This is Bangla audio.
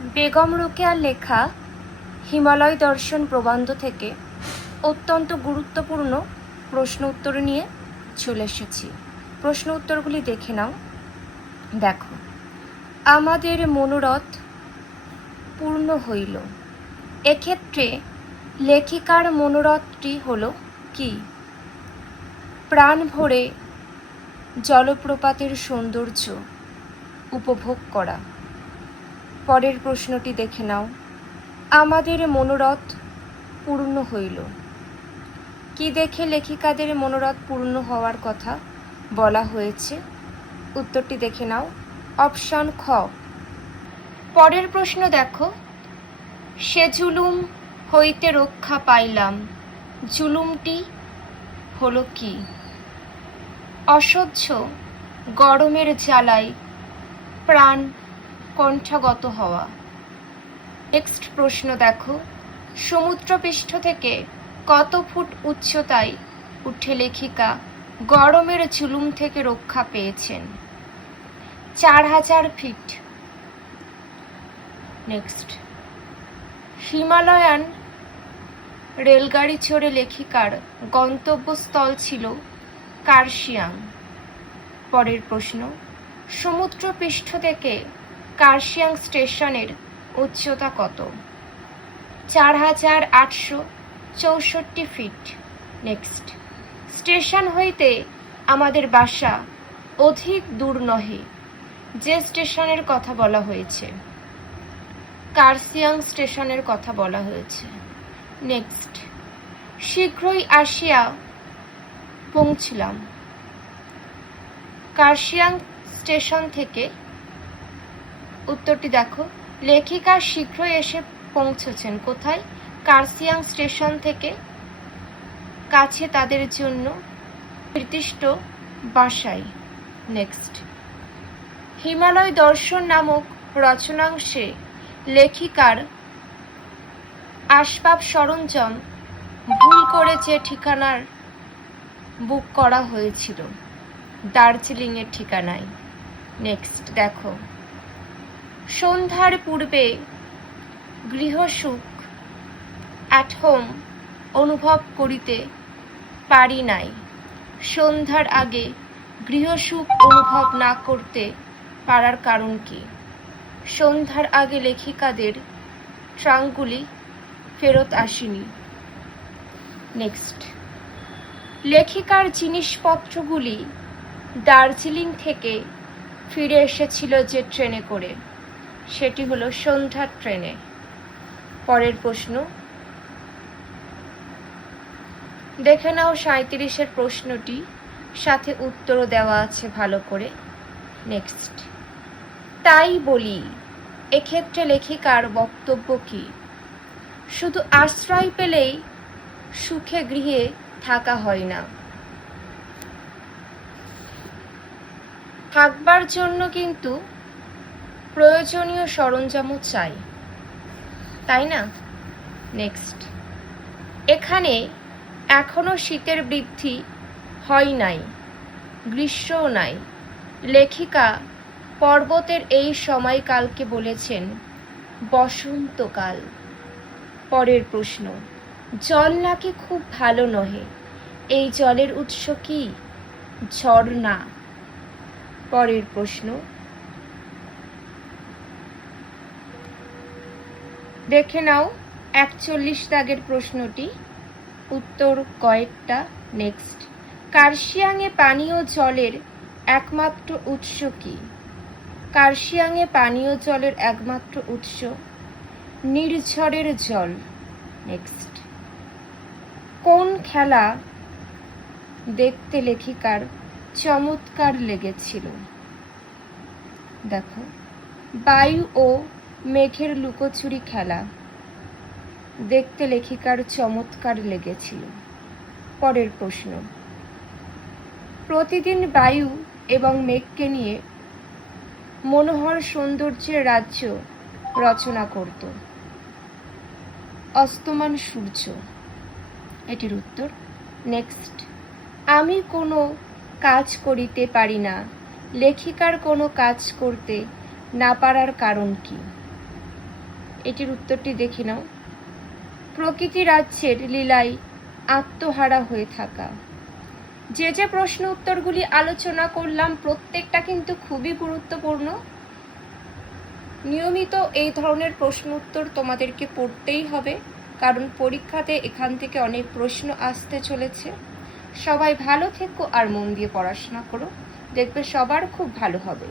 বেগম রোকেয়ার লেখা হিমালয় দর্শন প্রবন্ধ থেকে অত্যন্ত গুরুত্বপূর্ণ প্রশ্ন উত্তর নিয়ে চলে এসেছি। প্রশ্ন উত্তরগুলি দেখে নাও। দেখো, আমাদের মনোরথ পূর্ণ হইল। এক্ষেত্রে লেখিকার মনোরথটি হলো কি? প্রাণ ভরে জলপ্রপাতের সৌন্দর্য উপভোগ করা। পরের প্রশ্নটি দেখে নাও। আমাদের মনোরথ পূর্ণ হইল। কি দেখে লেখিকাদের মনোরথ পূর্ণ হওয়ার কথা বলা হয়েছে? উত্তরটি দেখে নাও, অপশন খ। পরের প্রশ্ন দেখো, সে জুলুম হইতে রক্ষা পাইলাম। জুলুমটি হলো কি? অসহ্য গরমের জ্বালায় প্রাণ কণ্ঠাগত হওয়া। নেক্সট প্রশ্ন দেখো, সমুদ্রপৃষ্ঠ থেকে কত ফুট উচ্চতায় উঠে লেখিকা গরমের জুলুম থেকে রক্ষা পেয়েছেন? 4000 ফিট। নেক্সট, হিমালয়ান রেলগাড়ি চড়ে লেখিকার গন্তব্যস্থল ছিল কার্শিয়াং। পরের প্রশ্ন, সমুদ্রপৃষ্ঠ থেকে কার্শিয়াং স্টেশনের উচ্চতা কত? 4864 ফিট। নেক্সট, স্টেশন হইতে আমাদের বাসা অধিক দূর নহে। যে স্টেশনের কথা বলা হয়েছে? কার্শিয়াং স্টেশনের কথা বলা হয়েছে। নেক্সট, শীঘ্রই আসিয়া পৌঁছলাম। কার্শিয়াং স্টেশন থেকে, উত্তরটি দেখো, লেখিকা শীঘ্রই এসে পৌঁছেছেন কোথায়? কার্শিয়াং স্টেশন থেকে কাছে তাদের জন্য নির্দিষ্ট বাসায়। নেক্সট, হিমালয় দর্শন নামক রচনাংশে লেখিকার আসবাব সরঞ্জাম ভুল করে যে ঠিকানার বুক করা হয়েছিল, দার্জিলিংয়ের ঠিকানায়। নেক্সট দেখো, সন্ধ্যার পূর্বে গৃহসুখ অ্যাট হোম অনুভব করিতে পারি নাই। সন্ধ্যার আগে গৃহসুখ অনুভব না করতে পারার কারণ কি? সন্ধ্যার আগে লেখিকাদের ট্রাঙ্কগুলি ফেরত আসেনি। নেক্সট, লেখিকার জিনিসপত্রগুলি দার্জিলিং থেকে ফিরে এসেছিল যে ট্রেনে করে, সেটি হলো সন্ধ্যার ট্রেনে। পরের প্রশ্ন দেখে নাও, 37-এর প্রশ্নটি, সাথে উত্তরও দেওয়া আছে ভালো করে। নেক্সট, তাই বলি এক্ষেত্রে লেখিকার বক্তব্য কি? শুধু আশ্রয় পেলেই সুখে গৃহে থাকা হয় না, থাকবার জন্য কিন্তু প্রয়োজনীয় সরঞ্জামও চাই, তাই না? নেক্সট, এখানে এখনো শীতের বৃদ্ধি হয় নাই, গ্রীষ্মও নাই। লেখিকা পর্বতের এই সময়কালকে বলেছেন বসন্তকাল। পরের প্রশ্ন, জল নাকি খুব ভালো নহে, এই জলের উৎস কি? ঝর্ণা। পরের প্রশ্ন দেখে নাও, 41 দাগের প্রশ্নটি, উত্তর কয়েকটা। নেক্সট, কার্শিয়াংয়ে পানীয় জলের একমাত্র উৎস কি? কার্শিয়াংয়ে পানীয় জলের একমাত্র উৎস নির্ঝরের জল। নেক্সট, কোন খেলা দেখতে লেখিকার চমৎকার লেগেছিল? দেখো, বায়ু ও মেঘের লুকোচুরি খেলা দেখতে লেখিকার চমৎকার লেগেছিল। পরের প্রশ্ন, প্রতিদিন বায়ু এবং মেঘকে নিয়ে মনোহর সৌন্দর্যের রাজ্য রচনা করত। অস্তমান সূর্য, এটির উত্তর। নেক্সট, আমি কোনো কাজ করিতে পারি না, লেখিকার কোনো কাজ করতে না পারার কারণ কি? এটির উত্তরটি দেখে নাও। প্রকৃতি রাজ্যের লীলায় আত্মহারা হয়ে থাকা। যে যে প্রশ্ন উত্তরগুলি আলোচনা করলাম প্রত্যেকটা কিন্তু খুবই গুরুত্বপূর্ণ। নিয়মিত এই ধরনের প্রশ্ন উত্তর তোমাদেরকে পড়তেই হবে, কারণ পরীক্ষাতে এখান থেকে অনেক প্রশ্ন আসতে চলেছে। সবাই ভালো থেকো আর মন দিয়ে পড়াশোনা করো, দেখবে সবার খুব ভালো হবে।